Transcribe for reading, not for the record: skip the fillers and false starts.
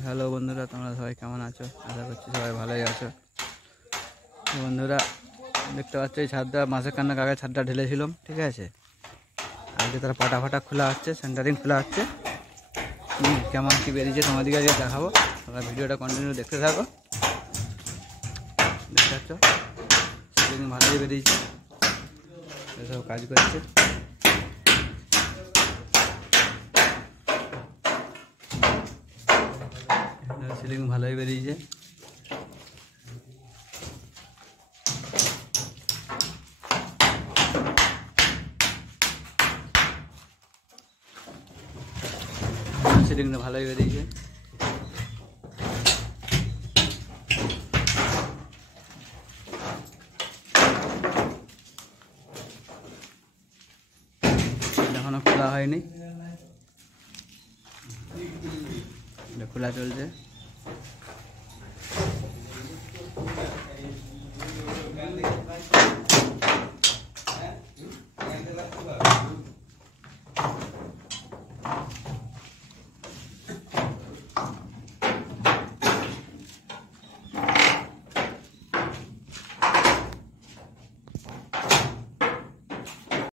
Hello বন্ধুরা, তোমরা সবাই কেমন আছো? আশা করছি সবাই ভালোই আছো। তো বন্ধুরা, দেখতে পাচ্ছ এই ছাদটা মাসের কান্না আগে ছাদটা ঢেলেছিলাম, ঠিক আছে। আজকে তারা পাটা খোলা হচ্ছে, সেন্টারিং খোলা হচ্ছে। কেমন কী বেরিয়েছে তোমাদেরকে আজকে দেখাবো। তোমরা ভিডিওটা কন্টিনিউ দেখতে থাকো। দেখতে পাচ্ছ সিলিং ভালোই বেরিয়েছে, এসব কাজ করছে। সিলিং ভালোই বেরিয়েছে। সিলিংটা ভালোই বেরিয়েছে। এখনো খোলা হয়নি, খোলা চলছে।